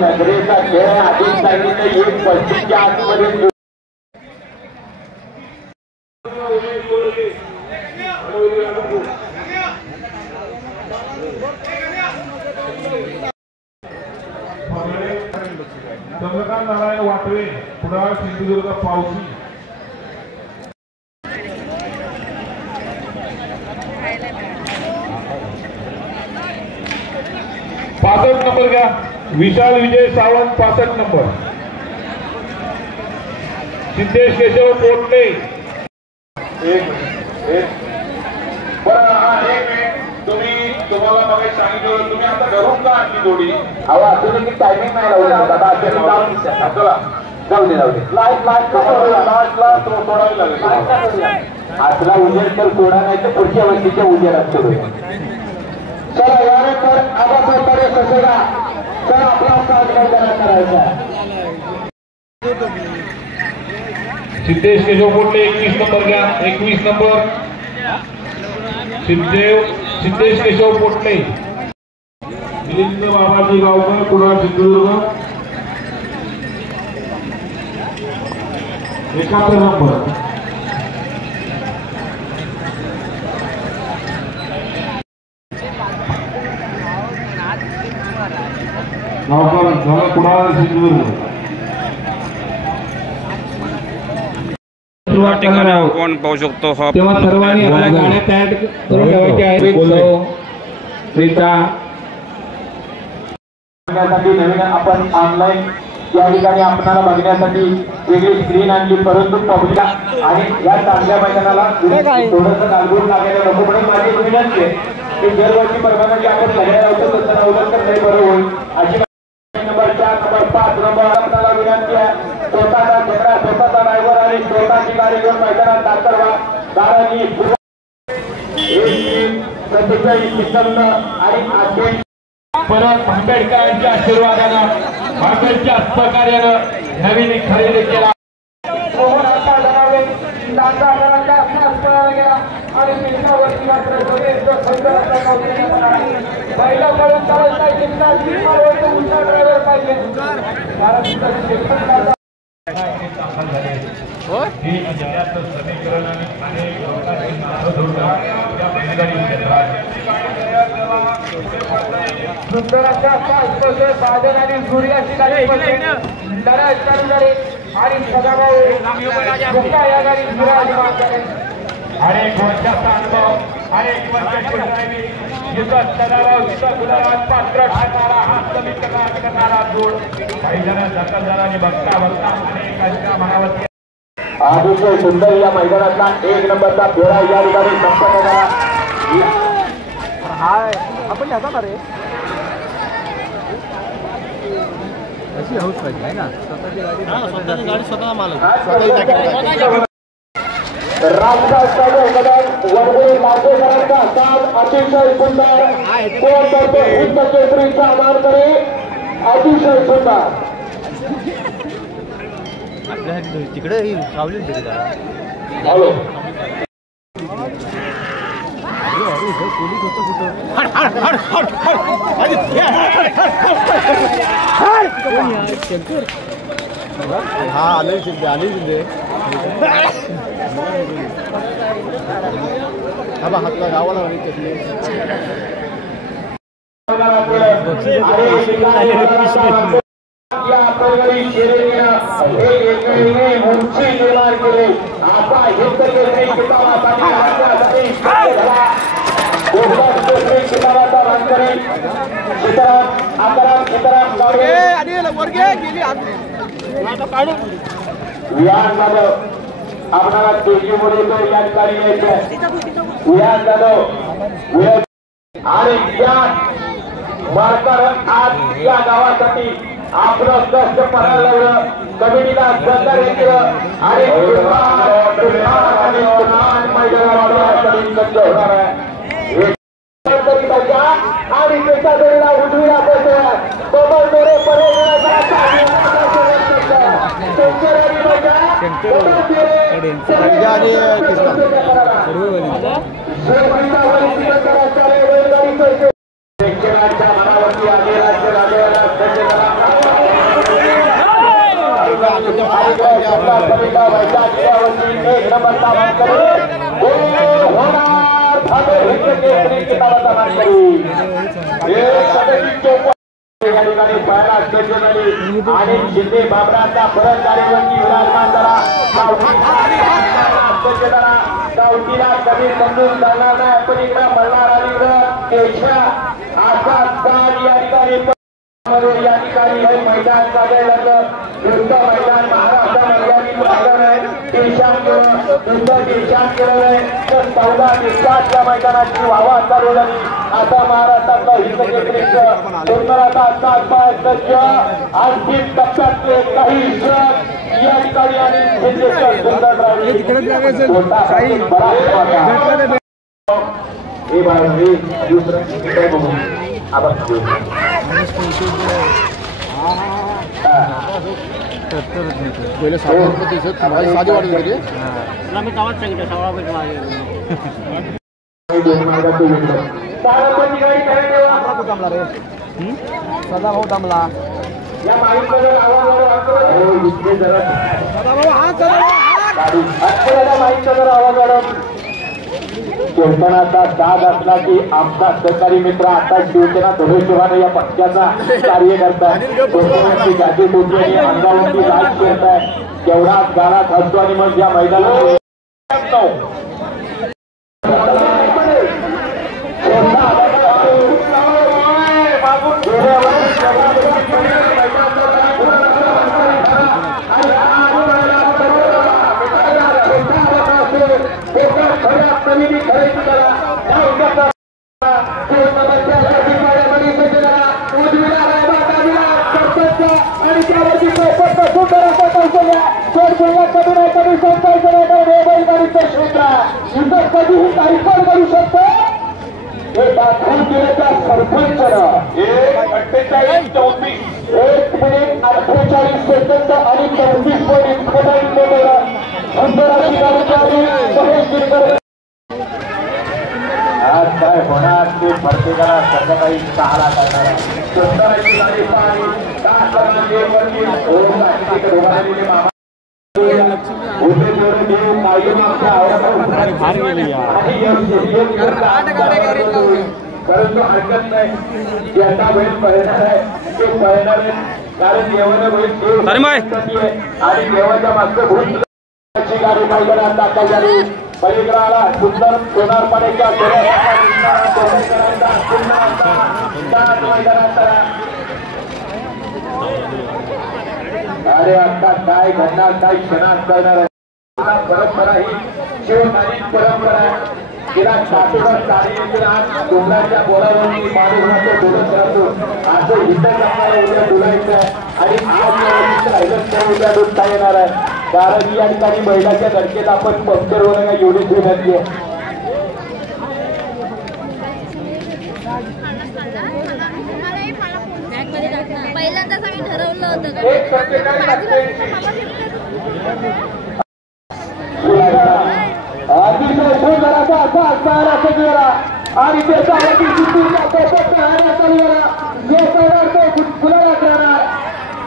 नगरीचा खेळ आधीच सांगितलं 1:35 आतमध्ये चंद्रकांत नारायण वाटवे कुडाळ सिंधुदुर्ग पावसी पासष्ट नंबर घ्या विशाल विजय सावंत 65 नंबर सिद्धेश केशव पोटले तुम्हाला मग सांगितलं तुम्ही आता घरून का आणली जोडी अहो अजून की टायमिंग नाही लावली चला जाऊ दे लास्ट सोडावी लागेल आजला उजेड तर सोडा नाही तर पुढच्या वर्षीच्या उजेडात सुरू चला यानंतर आबासाहेब ससेगा तर आपला साथ मैदानात करायचा सिद्धेश केशव पोटले 21 नंबर घ्या 21 नंबर सिद्धेश केशव पोटले मिलिंद बाबाजी गावकर कुडाळ सिंधुदुर्ग 71 नंबर गावकर झालं कुडाळ सिंधुदुर्ग ठिकाणी आपण पाहू शकतो तेव्हा सर्वांनी आपल्या गाड्या तयार करून ठेवायच्या आहेत नवीन आपण ऑनलाईन या ठिकाणी आपल्याला बघण्यासाठी वेगळी स्क्रीन आणली परंतु पब्लिक आणि या चांगल्या मैदानाला थोडंसं गालबोट लागायला नको म्हणून माझी विनंती आहे की दरवर्षी प्रमाणे आपण सगळ्या लावतो तसं लावलं तर नाही बरं होईल अशी नंबर 4 नंबर 5 नंबर आपल्याला विनंती आहे स्वतःचा चेहरा स्वतःचा ड्रायव्हर आणि स्वतःची गाडी घेऊन मैदानात दाखल व्हा दादाजी 47 आणि परत भांबेडकरांच्या आशीर्वादानं भांबेडच्या सहकार्यानं नवीन खरेदी केला समीकरण आणि सुंदर अशा साधन आणि सूर्याची गाडी लढत चालू झाली आणि सदाभाऊ गुप्ता या गाडी अनेक वर्षाचा अनुभव अनेक वर्षाची ड्रायव्हिंग युगत सदाभाऊ गुलाबात पात्र ठरणारा हा समीकरण करणारा जोड काही जण दखलदारांनी बघता बघता अनेकांच्या मनावरती अतिशय सुंदर या मैदानातला 1 नंबरचा फेरा या ठिकाणी संपन्न झाला आपण जाता ना रे अशी हाऊस पाहिजे आहे ना स्वतःची गाडी स्वतः मालक रामदास साहेब मैदान वरवरी मार्गेकरांचा साथ अतिशय सुंदर कोण करतो हिंद केसरीचा मानकरी अतिशय सुंदर तिकडे सावली हॅलो पोलीस होतो कुठं हा आले शिंदे हा बा हातला गावाला आपल्याला तेजी बोलवतो या ठिकाणी यायचं जाधव आणि या मार्कर आज या गावासाठी आपलं कष्ट करायला लावलं कमिटीला सहकार्य केलं आणि आणि त्याच्या जोडीला उजवीला बसल्या संध्या आणि कृष्णा आणि शिंदे बाबरांचा परत कार्यवरती विराजमान झाला गावठीला कमी समजून जाणार नाही पण इकडे मरणार आणि देशा असा या ठिकाणी या ठिकाणी हे मैदान चाललेलं दुसरं मैदान महाराष्ट्रामध्ये मैदान आहे दुसरं देशात केलेलं आहे तर 14 देशात या मैदानाची वावा चालू झाली आता महाराष्ट्रातला हितकेंद्रीचं सुंदराचा सातबाय सज्ज अंतिम टप्प्यातले काही क्षण या ठिकाणी आणि सुंदर हे बाळी दुसरं बघू आपण पहिले 7 साधी वाटत होती सदा भाऊ दमला या माईकवर आवाज वाढव कीर्तनाचा दाद असला की आमचा सहकारी मित्र आता शिवसेना धनुष्यवाने या पक्षाचा कार्य करताय जाती टोपी आणि अंगावरती राज करताय तेवढाच गाला घालतो आणि मग या मैदानात सरपंच 1 मिनिट 48 सेकंद आणि 34 आज काय होणार ते प्रत्येकाला संध्याकाळी 6 ला करणार आहे सुंदराची गाडी पाहिली परंतु हरकत नाही ज्याचा वेळ पळणार आहे ते पळणार आहे कारण देवाने वेळ आणि देवाच्या मागचं भूत गाडी मैदानात दाखल झाली पलीकडे सुंदर सोनारपाड्याच्या अरे आता काय घडणार काय क्षणात करणार आहे परंपरा ही शिवकालीन परंपरा गेला 60 वर्ष डोंगराच्या बोलावरती माणूस बोलत राहतो असं हिंदच आपल्याला उद्या बोलायचं आहे आणि आज राहिलं उद्या डोलता येणार आहे कारण या ठिकाणी महिलाच्या धडकेत आपण पंक्चर होणं काय एवढी विनंती आहे पहिल्यांदाच आम्ही ठरवलं होतं अतिशय सुंदराचा असा असणारा सगळा आणि त्याच्यावरती फुलाला करणार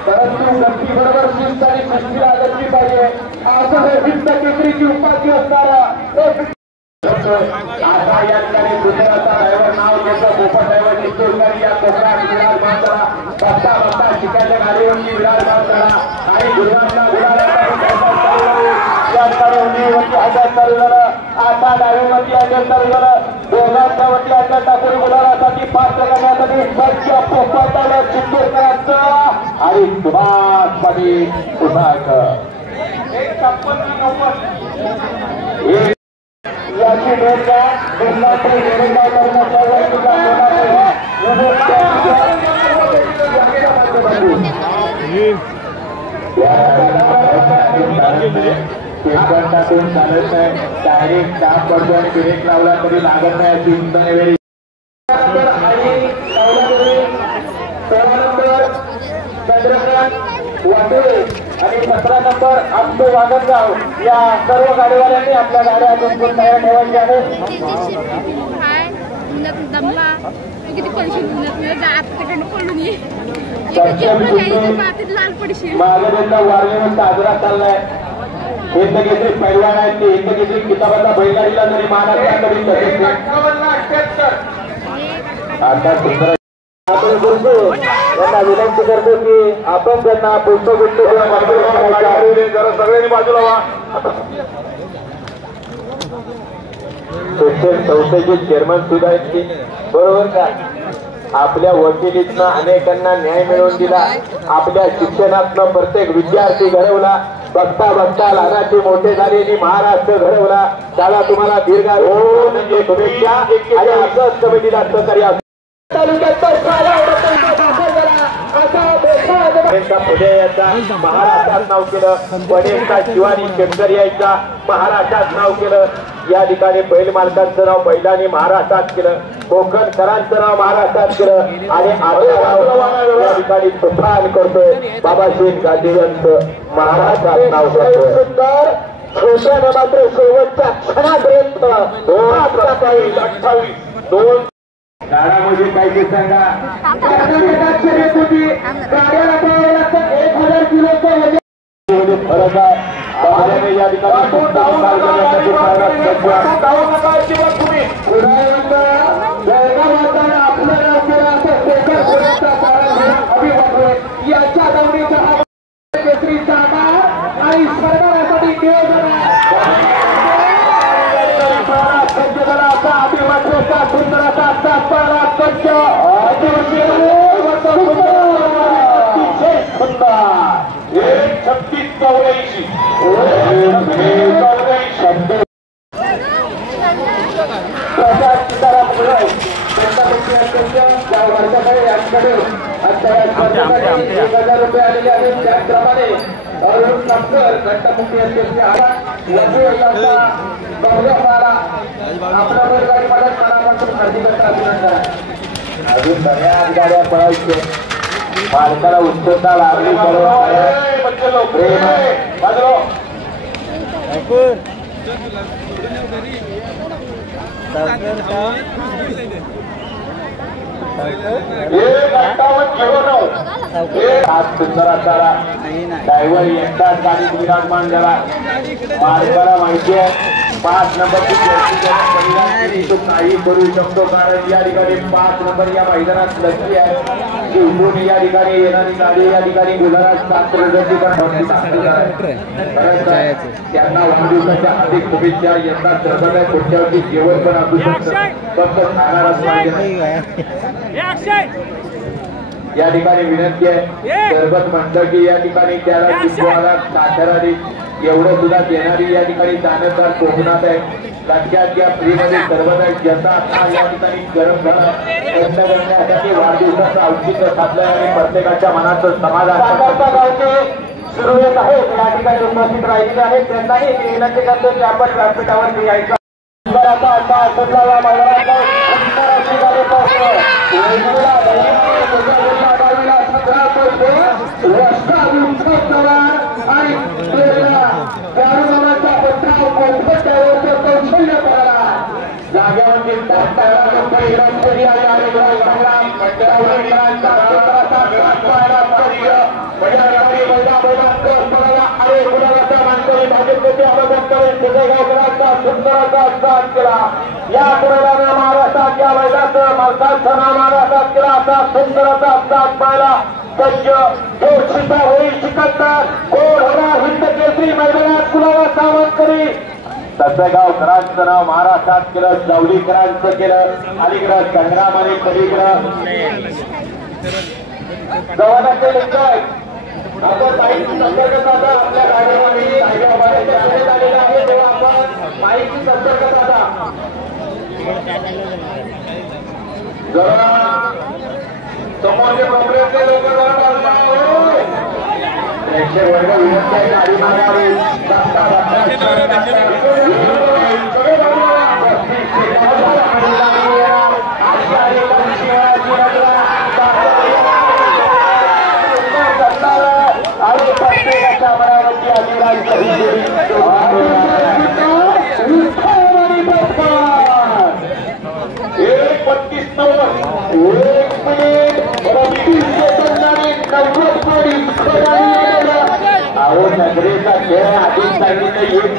परंतु गमती बरोबर शिस्त आणि शिस्तीला गती पाहिजे असं हे हिंद केंद्रीची उपाधी असणारा आता या ठिकाणी सुंदराचा ड्रायव्हर नाव घेतो मोफत ड्रायव्हर निश्चित या कोकणात विराजमान करा बसता बसता शिकायच्या गाडीवरती विराजमान करा आणि गुरुवारला आता डायव्हरवरती अटक चालू झालं दोघांच्या वरती अटक टाकून मुलासाठी पास करण्यासाठी पोपटाला चित्तूरकरांचं आणि सुभाष पाटील पुन्हाकर याची भेट घ्या टाकून चालत नाही डायरेक्ट दाब पडतो आणि ब्रेक लावला तरी लागत नाही अशी उंच चंद्रकांत वाटोळे आणि 17 नंबर आमचे वागणगाव या सर्व गाडीवाल्यांनी आपल्या गाड्या अजून तयार ठेवायच्या आहेत. दमला किती पैसे तिकडनं पडून ये लाल पडशील महाराजांचा वारलेला साजरा चाललाय. हिंद केसरी पैलवान आहेत ते हिंद केसरी किताबाचा बैलगाडीला जरी महाराष्ट्राकडे आता सुंदर त्यांना विनंती करतो की आपण त्यांना पुस्तक जरा सगळ्यांनी बाजूला व्हा. संस्थेचे चेअरमन सुद्धा आहेत की बरोबर का. आपल्या वकिलीतनं अनेकांना न्याय मिळवून दिला. आपल्या शिक्षणातनं प्रत्येक विद्यार्थी घडवला. बघता बघता लहानाचे मोठे झालेली महाराष्ट्र घडवला. त्याला तुम्हाला दीर्घायु म्हणजे शुभेच्छा आणि असंच कमिटीला सहकार्य महाराष्ट्रात नाव केलं. पणेचा शिवानी शेतकर यायचा महाराष्ट्रात नाव केलं. या ठिकाणी बैल मालकांचं नाव बैलांनी महाराष्ट्रात केलं. कोकणकरांचं नाव महाराष्ट्रात केलं आणि या ठिकाणी तुफान करतोय बाबासाहेब गांधी यांचं महाराष्ट्रात नाव करतोय. सुंदर छोट्याने मात्र शेवटच्या क्षणापर्यंत 28 गाड्यामध्ये काही सांगा. फरक आहे या ठिकाणी याच्या दावणीचा केसरी सामा आणि स्पर्धासाठी नियोजन ₹1000 आलेले आहेत. त्याचप्रमाणे अरुण नंबर घट्टमुखी अध्यक्ष आपल्या बैलगाडी मनापासून हार्दिक अभिनंदन. अजून बऱ्याच गाड्या पळायच्या. मालकाला उत्सुकता लागली. ड्रायव्हर एकटाच गाडीत विराजमान झाला. मालकाला माहिती आहे 5 नंबरची काही करू शकतो. कारण या ठिकाणी 5 नंबर या मैदानात लक्ष्मी आहे. उठून या ठिकाणी येणारी गाडी या ठिकाणी गुजरात त्यांना वाढदिवसाच्या अधिक शुभेच्छा. यंदा सरकार आहे पुढच्या वर्षी जेवण पण असू शकतं. फक्त खाणारच पाहिजे. या ठिकाणी विनंती आहे सरबत म्हणतं की या ठिकाणी त्याला साताराने एवढं सुद्धा देणारी या ठिकाणी जाणकार कोकणात आहे. लक्षात घ्या फ्रीमध्ये सरबत आहे. ज्याचा आता या ठिकाणी गरम झाला प्रयत्न करण्यासाठी वाढदिवसाचं औचित्य साधलं आणि प्रत्येकाच्या मनाचं समाधान सुरू येत आहे. या ठिकाणी उपस्थित राहिलेले आहेत त्यांनाही विनंती करतो की आपण व्यासपीठावर यायचं. या पुराणानं महाराष्ट्राच्या मैदानाचं मालकांचं नाव महाराष्ट्रात केला. असा सुंदर असा पाहिला सज्ज शिका होईल सिकंदर कोण होणार हिंद केसरी मैदानात कुणाला सावध करी. तसगावकरांचं नाव महाराष्ट्रात केलं. जावलीकरांचं केलं. अलीकडं संग्राम आणि पलीकडं जवानाचे लिंगाय आपण माहिती संपर्क साधा. आपल्या गाडीमध्ये आलेला आहे तेव्हा आपण माहिती संपर्क साधा. समोरचे प्रॉब्लेमचे लोक प्रेक्षक वर्ग विनंती आहे गाडी मागावी. आणि प्रत्येकाच्या मनावर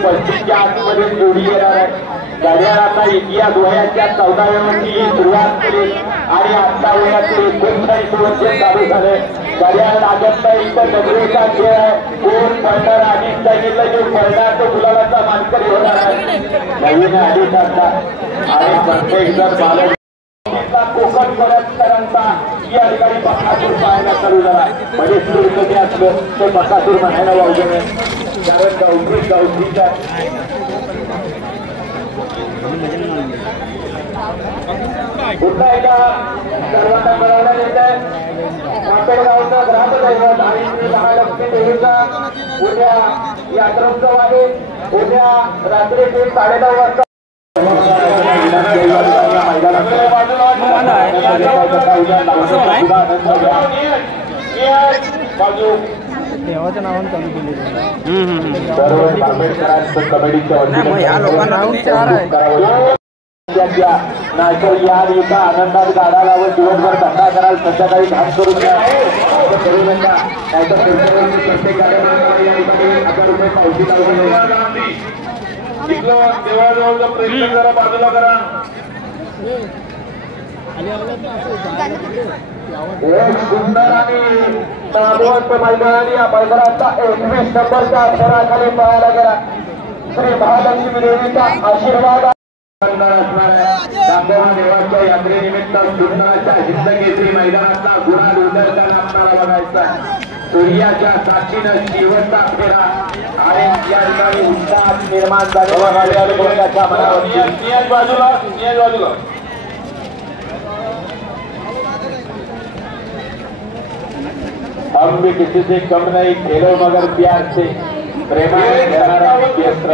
35च्या आतमध्ये जोडी येणार आहे. घड्याळाचा इतिहास वयाच्या 14व्या वर्षी सुरुवात केली आणि आता वयाचे 39 वर्ष चालू झाले. घड्याळ लागतचा इथं नगरीचा खेळ आहे. कोण पडणार आधी सांगितलं जो पडणार तो गुलाबाचा मानकरी होणार आहे. नवीन आधीच असतात आणि प्रत्येक जण बालक कोकण परतकरांचा या ठिकाणी बकासूर पाहायला चालू झाला. म्हणजे सुरू कधी असलं ते बकासूर म्हणायला वावगे नाही कारण गावठीचा पुन्हा एकदा सर्वांना मिळवण्यात येत आहे. मापेडगावचा ग्रामदैवत आणि श्री महालक्ष्मी देवीचा उद्या यात्रोत्सव आहे. उद्या रात्री 9:30 वाजता देवाच्या नावाने चालू केले. सर्व आंबेडकरांचं कमिटीच्या नाहीतर या एका आनंदात गाडा लावून दिवसभर धंदा कराल संध्याकाळी घाट करून घ्या करू नका. नाहीतर प्रत्येक गाड्या ₹1000 पावती लावून देवाजवळचा प्रयत्न करा बाजूला करा. एक सुंदर आणि नामवंत मैदानी या मैदानाचा 21 नंबरच्या अक्षराखाली पाहायला गेला. श्री महालक्ष्मी देवीचा आशीर्वाद दाखवा देवाच्या यात्रेनिमित्त सुंदराच्या हिंदकेसरी मैदानातला गुलाल उधळताना आपल्याला बघायचा. सूर्याच्या साक्षीनं शेवटचा फेरा आणि या ठिकाणी उत्साह निर्माण झालेल्या बाजूला हम भी किसी से कम नहीं खेलो मगर प्यार से प्रेमाने घेणारा क्षेत्र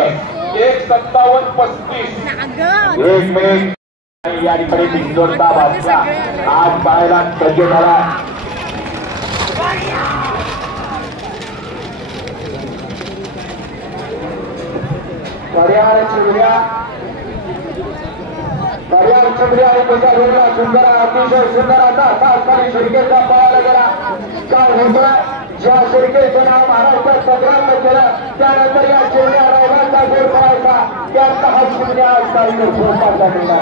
1:57:35 एक मिनिट या ठिकाणी बिंदोडचा बादशाह आज पाहायला सज्ज झाला. घड्याळ चिमऱ्या आणि त्याच्या रोडला सुंदर अतिशय सुंदर असा असणारी शिरकेचा पळायला गेला. काय होतं ज्या शिरकेचं नाव महाराष्ट्रात संग्राम केलं त्यानंतर या चिमण्या रायगाचा जोर करायचा त्यात 10 चिमण्या असतात सोडतात गेला.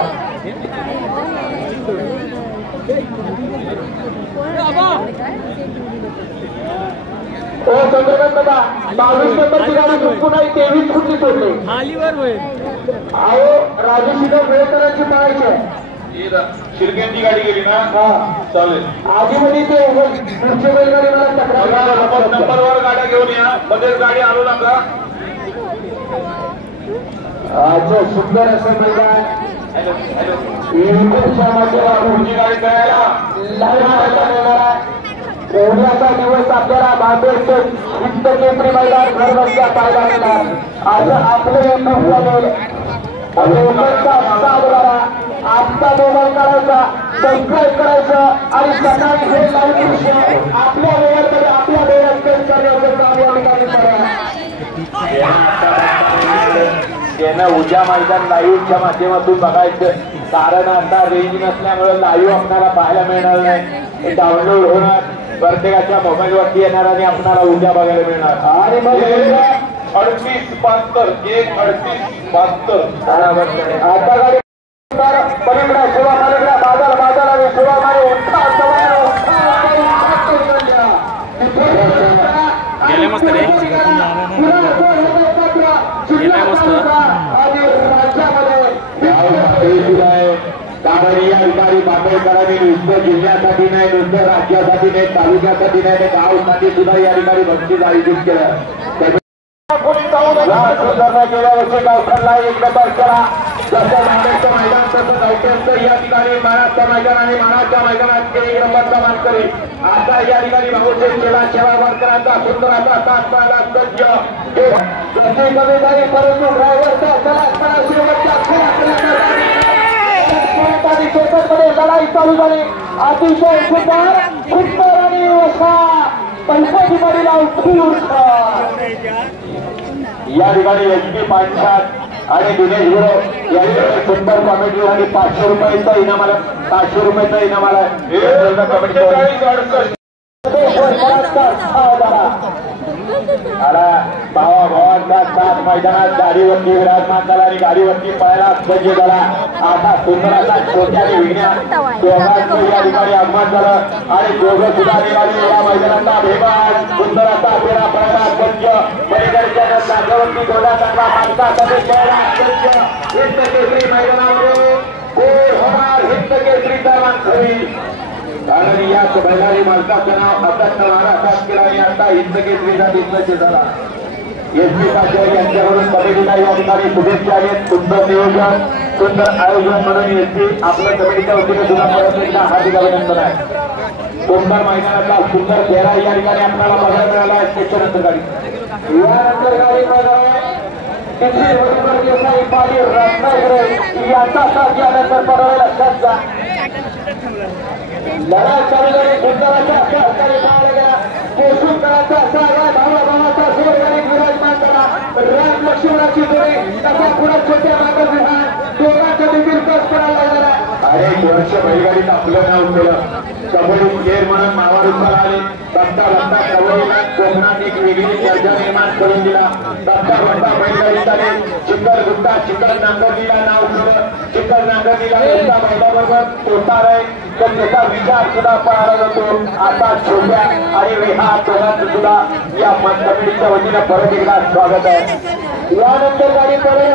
ओ चंद्रकांत दादा 22 नंबरची गाडी चुकून नाही 23 कुठली सोडली अहो राजूशिला वेळकरांची पळायची शिरक्यांची गाडी गेली ना. हा चालेल आधी मध्ये ते पुढच्या बैलगाडी मला तक्रार नंबरवर गाड्या घेऊन या. बदल गाडी आणू नका. अच्छा सुंदर असं मैदान पुढची गाडी करायला उद्याचा दिवस आपल्याला बांधेचे हिंदकेसरी मैदान घर बसल्या पाहायला मिळणार. आज आपले आजचा मोबाईल काढायचा सबस्क्राईब करायचं आणि सकाळी हे लाईव्ह दृश्य आपल्या वेळाकडे आपल्या वेळात करण्याचं काम या ठिकाणी करा. त्यानं उद्या मैदान लाईव्हच्या माध्यमातून बघायचं. कारण आता रेंज नसल्यामुळे लाईव्ह आपल्याला पाहायला मिळणार नाही. हे डाउनलोड होणार प्रत्येकाच्या मोबाईल वरती येणार आणि आपल्याला उद्या बघायला मिळणार. आणि मग 38-72 1:38-72 आता गाडी पलीकडा शिवा पलीकडा बाजाला शिवा मारे गेले मस्त रे गेले मस्त. त्यामुळे या ठिकाणी बांबेकरांनी नुसतं जिल्ह्यासाठी नाही नुसतं राज्यासाठी नाही तालुक्यासाठी नाही गावसाठी सुद्धा या ठिकाणी बक्षीस आयोजित केलं. गेल्या वर्षी गावठाणला 1 नंबर केला. जसं मांडेचं मैदान तसं गावठ्यांचं या ठिकाणी महाराष्ट्र मैदान आणि महाराष्ट्र मैदानात 1 नंबरचा मानकरी. आता या ठिकाणी भाऊसाहेब केला सेवा मानकरांचा सुंदर असा तास पाहिला सज्ज कमी कमी झाली परंतु ड्रायव्हरचा चला शेवटमध्ये लढाई चालू झाली. अतिशय सुंदर आणि पैशाची बडीला या ठिकाणी एचपी पांचाळ आणि दिनेश गुरव या ठिकाणी सुंदर कॉमेडी आणि 500 रुपयाचा इनाम आला. 500 रुपयाचा इनाम आला. आला भावाभावांचा साथ मैदानात गाडीवरती विराजमान झाला आणि गाडीवरती पळायला सज्ज झाला. आता सुंदर असा छोट्याने विघ्न्या दोघांचं या ठिकाणी आगमन झालं आणि दोघं सुद्धा निघाले या मैदानाचा भेगान. सुंदर असा फेरा पळायला सज्ज पलीकडच्या नागवरती दोघा चांगला मागचा हिंद केसरी मैदानामध्ये गोल होणार हिंद केसरीचा मानकरी. कारण याच बैलारी मालकाचं नाव असाच महाराष्ट्रात केला आणि आता हिंद केसरीचा दिग्गज झाला. एसपी पाटील यांच्याकडून कमिटीला या ठिकाणी शुभेच्छा आहेत. सुंदर नियोजन सुंदर आयोजन म्हणून एसपी आपल्या कमिटीच्या वतीने सुद्धा परत एकदा हार्दिक अभिनंदन आहे. सुंदर मैदानाचा सुंदर चेहरा या ठिकाणी आपल्याला बघायला मिळाला आहे. त्याच्यानंतर गाडी यानंतर गाडी तिसरी बरोबर देसाई पाटील रत्नागिरी याचा साथ यानंतर पडवे लक्षात जा. लढा चालू सुंदराचा सहकारी पाहायला गेला. पोषुकराचा सागा भावाभावाचा जोरगणित विराजमान करा. राम लक्ष्मणाची जोडी तसा पुढे छोट्या मागं विधान दोघांच्या देखील कस पडायला लागला. अरे वर्ष बैलगाडीत आपलं नाव केलं. कबड्डी खेळ म्हणून मावारूपाला आले. बघता बघता कबड्डीला कोकणात एक वेगळी चर्चा निर्माण करून दिला. बघता बघता बैलगाडीत आले. चिखल गुप्ता चिखल नांगरलीला नाव ठेवलं. चिखल नांगरलीला गुप्ता बैलाबरोबर पोटार आहे तर त्याचा विचार सुद्धा पाहायला जातो. आता छोट्या आणि विहार दोघांचं सुद्धा या कमिटीच्या वतीनं परत एकदा स्वागत आहे. यानंतर गाडी पडेल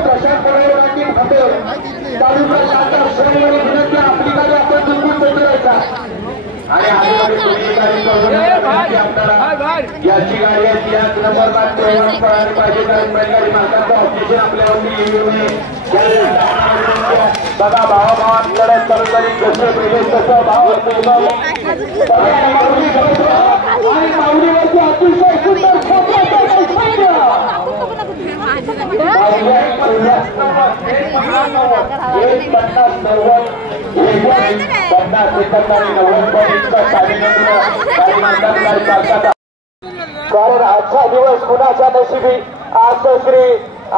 प्रशांत पडवण्याची हॉटेल आपली गाडी आपण दुर्गुण पोहोचवायचा आणि याची गाडी आहे याच नंबर पाहिजे कारण बैलगाडी मालकांचं ऑब्जेक्शन आपल्यावरती येऊ नये. बघा भावाभावात लढत चालू झाली. जसे पहिले तसं भावावरती आणि माऊलीवरती अतिशय सुंदर कारण आजचा दिवस कुणाच्या नशिबी. आज श्री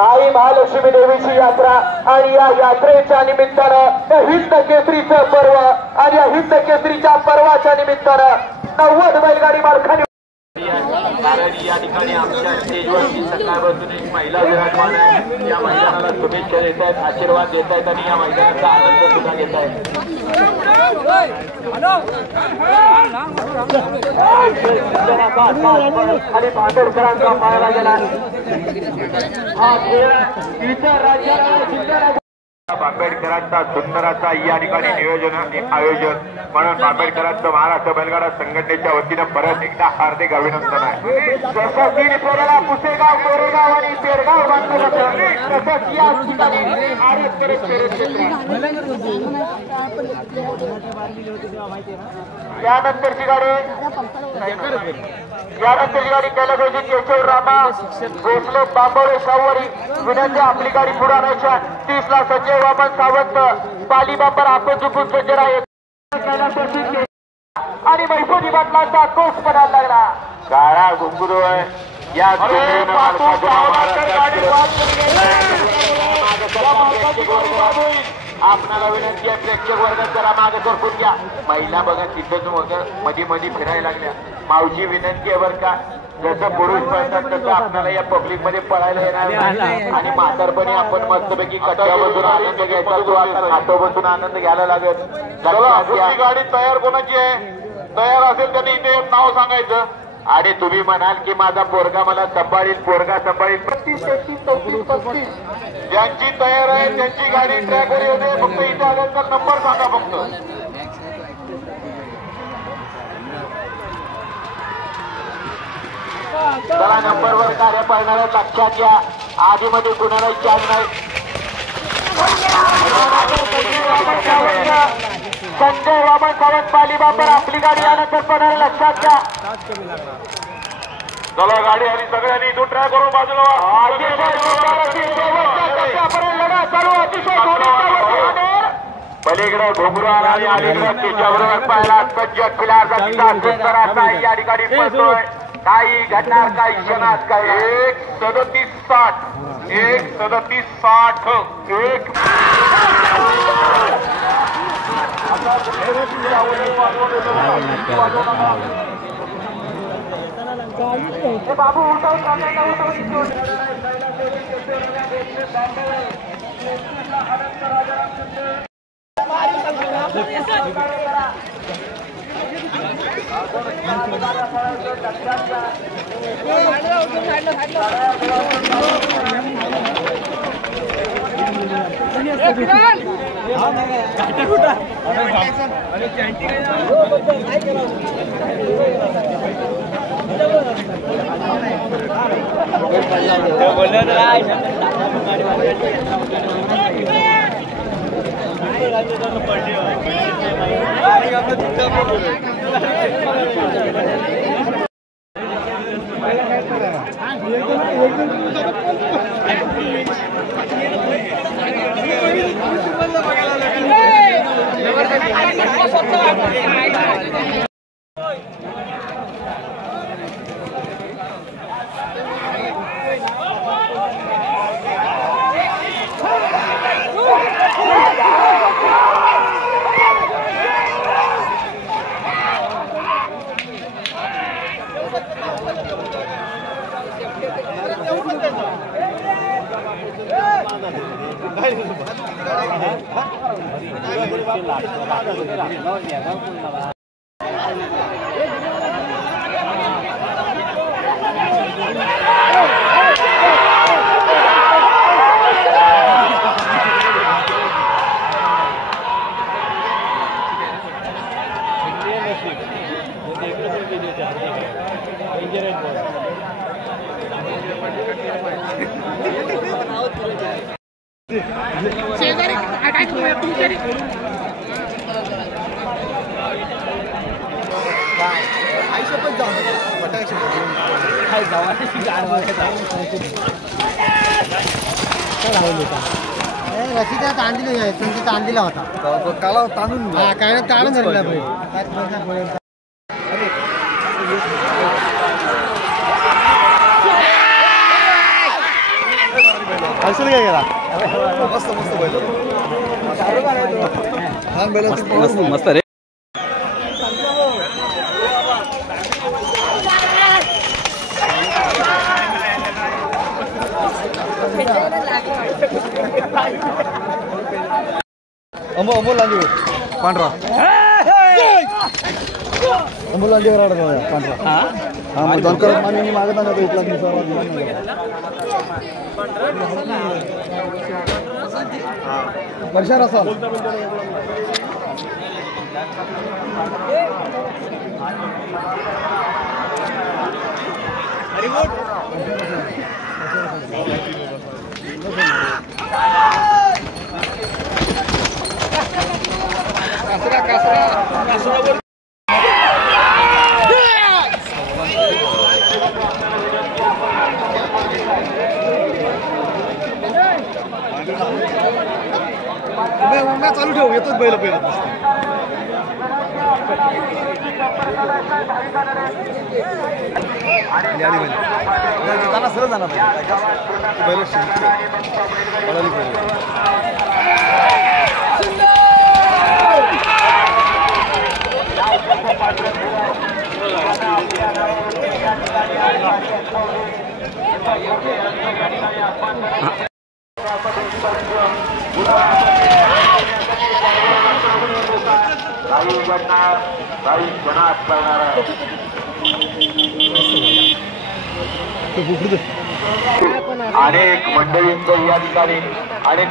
आई महालक्ष्मी देवीची यात्रा आणि या यात्रेच्या निमित्तानं हिंद केसरीचं पर्व आणि या हिंद केसरीच्या पर्वाच्या निमित्तानं 90 बैलगाडी मालकांनी या ठिकाणी आमच्या स्टेजवरती सकाळपासून एक महिला विराजमान आहे. या मैदानाला शुभेच्छा देत आहेत आशीर्वाद देत आहेत आणि या मैदानाचा आनंद सुद्धा घेत आहेत. खाली बांदोडकरांचा पाहायला गेला. हा खेळ इतर राज्याला आंबेडकरांचा सुंदराचा या ठिकाणी नियोजन आणि आयोजन म्हणून आंबेडकरांचं महाराष्ट्र बैलगाडा संघटनेच्या वतीनं परत एकदा हार्दिक अभिनंदन आहे. जसं तीन फेऱ्याला पुसेगाव कोरेगाव आणि पेडगाव बांधलं जातं तसंच या ठिकाणी यानंतरची गाडी कैलासवासी केशव रामा भोसले बांबोळे शाहूवारी विनंती आपली गाडी पुढे आणायच्या. 30 ला संजय वामन सावंत पाली बापर आपण चुकून सज्ज आहेत. आणि मैफोजी बाटलांचा कोस पडायला लागला. काळा घुंगरू आहे या आपणाला विनंती आहे प्रेक्षक वर्ग जरा मागे सरकून घ्या. महिला बघा तिथंच होतं मध्ये मध्ये फिरायला लागल्या. मावशी विनंती आहे बरं का जसं पुरुष पळतात तसं आपल्याला या पब्लिक मध्ये पळायला येणार आणि म्हातारपणी आपण मस्तपैकी कट्ट्या बसून आनंद घ्यायचा. तो आता खाटो बसून आनंद घ्यायला लागत. गाडी तयार कोणाची आहे? तयार असेल त्यांनी इथे नाव सांगायचं आणि तुम्ही म्हणाल की माझा पोरगा मला सांभाळील पोरगा सांभाळील. 35, 33, 34, 35 ज्यांची तयार आहे त्यांची गाडी ट्रॅकवर येते. फक्त इथे आल्यानंतर नंबर सांगा फक्त. चला नंबरवर कार्य पाळणाऱ्या लक्षात घ्या. आधीमध्ये कुणालाही चान्स नाही. संजय वामन सावंत पाली बापर आपली गाडी यानंतर पडणार लक्षात घ्या. चला गाडी आणि सगळ्यांनी इथून ट्राय करून बाजूला पलीकडे घुंगराला आणि अलीकडे त्याच्याबरोबर पाहिला सज्ज खिलार या ठिकाणी पळतोय. काही घडणार काही क्षणात काय 1:37:60 1:37:60 1 रशीदा तांदिला तुमची तांदिला होता काला तांदून हा काय तांदून झालेला भाई असं काय केला मस्त मस्त बैल छान बैल मस्त रे अमोल लांडी पांढरा अमोल लांडीवर आडत पांढरा हा मग दोन करोड मागणी मागत ना तो इथला वर्षा रसाल चालू ठेव येतच बैल पहिला सरळ जाणार बैल अनेक मंडळींचं या ठिकाणी अनेक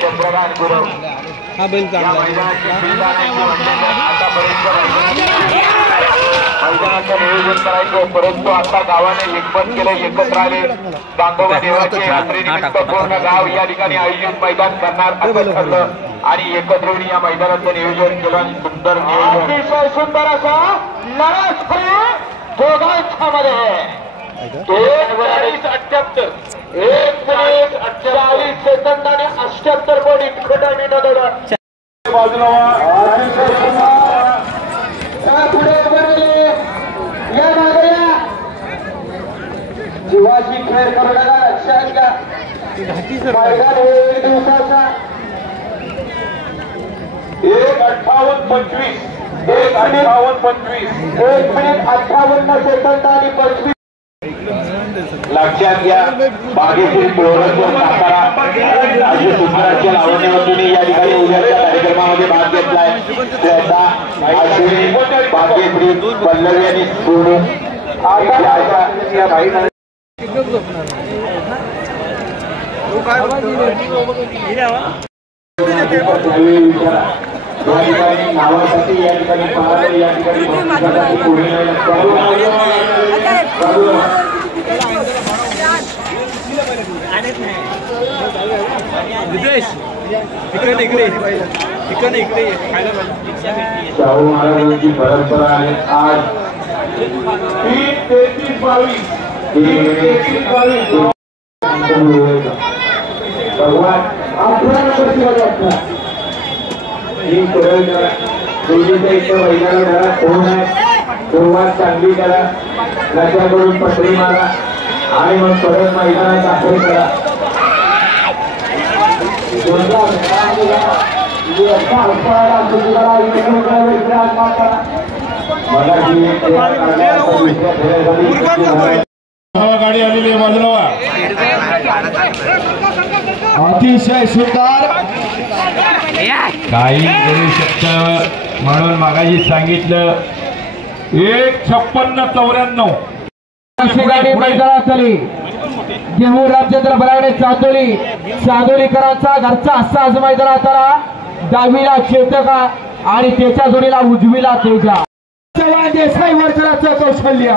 चंद्रकांत गुरव या मैदानाची आतापर्यंत मैदानाचं नियोजन करायचं परंतु आता गावाने एकमत केलं एकत्र आले दांडोबा देवाची यात्रेनिमित्त पूर्ण गाव या ठिकाणी आयोजित मैदान करणार असं ठरलं आणि एकत्र येऊन या मैदानाचं नियोजन केलं आणि सुंदर नियोजन अतिशय सुंदर असा लढा दोघांच्या मध्ये 1:48.78 1:48 सेकंद आणि 78 पॉईंट इतकं बाजूला जीवाची खेळ करण्याला लक्षात घ्या मैदान हे 1 दिवसाचा 1:58.25 1 मिनिट 58 सेकंद आणि 25. लक्षात घ्या बागेतील सातारा अशी सुंदराच्या लावण्यावरती या ठिकाणी उद्याच्या कार्यक्रमामध्ये भाग घेतलाय. त्याचा भाग्यश्री पल्लवी आणि सोनू या भाई नावासाठी या ठिकाणी पाहतो या ठिकाणी शाहू महाराजांची परंपरा आहे. आज 3-33-22 भगवान कोण आहे सुरुवात चांगली करा लक्षाकडून पटरी मारा आणि मग परत मैदानात दाखल करा. गाडी आलेली आहे बाजूला अतिशय सुंदर काही करू शकत म्हणून मागाशी सांगितलं 1:56-94 गाडी मैदानात आली. देहू रामचंद्र बराडे चांदोलीकरांचा घरचा असा आज मैदानात आला. डावीला चेतका आणि त्याच्या जोडीला उजवीला तेजा. चव्हाण देसाई वर्करांचं कौशल्य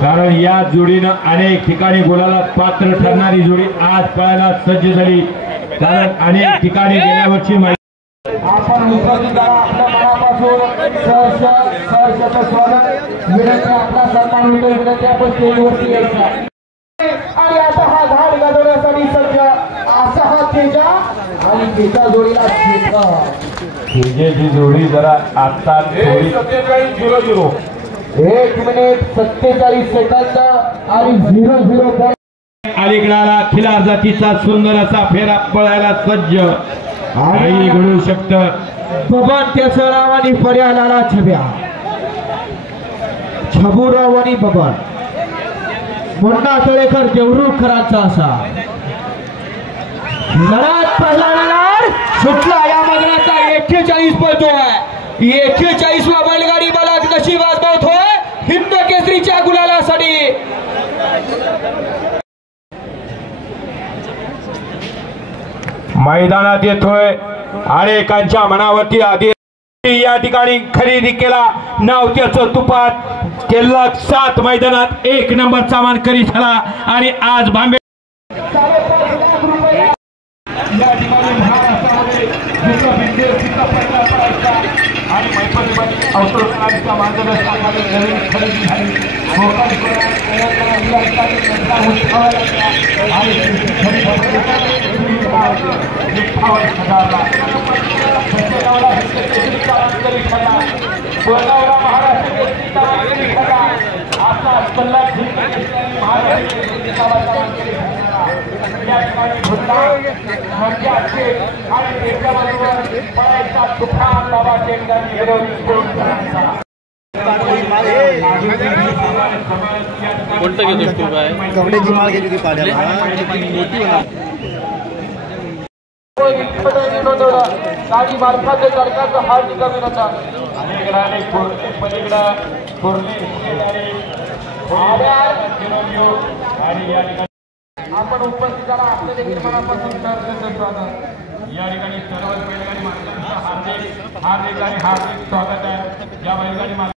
कारण या जोडीनं अनेक ठिकाणी गुलाला पात्र ठरणारी जोडी आज पळायला सज्ज झाली. कारण अनेक ठिकाणी गेल्या वर्षी आपण उपस्थित करा आपल्या मनापासून स्वागत विनंती आपला सन्मान होतो विनंती आपण स्टेजवरती यायचा. आणि आता हा घाट गाजवण्यासाठी सज्ज असा हा तेजा आणि त्याच्या जोडीला तेजेची जोडी जरा आता 1 मिनिट 47 सेकंद आणि 0-0 अलीकडाला खिलार जातीचा सुंदर असा फेरा पळायला सज्ज काही घडू शकतं. बबन त्याचं नाव आणि पर्याला छब्या छबूराव आणि बबन मुन्ना तळेकर देवरूखरांचा असा लढत पहिला लढार सुटला. या मैदानाचा 41 पळतोय 41 वा बैलगाडी मला कशी वाजवतोय हिंद केसरीच्या गुलालासाठी. मैदानात येतोय अनेकांच्या मनावरती आधी या ठिकाणी खरेदी केला नाव त्याचं तुपात केला 7 मैदानात 1 नंबरचा मानकरी झाला आणि आज भांबे या ठिकाणी महाराष्ट्रामध्ये आणि अवतरणाच्या मार्गदर्शनामध्ये नवीन खरेदी झाली. कोणतं घेतो तू काय कपड्याची माळ घेतो की पाड्याला मोठी गाडी मार्फत सरकारचं हार्दिक अभिनंदन. आपण उपस्थित झाला आपल्या देखील मनापासून या ठिकाणी सर्वच बैलगाडी मालकांचं हार्दिक आणि हार्दिक स्वागत आहे. या बैलगाडी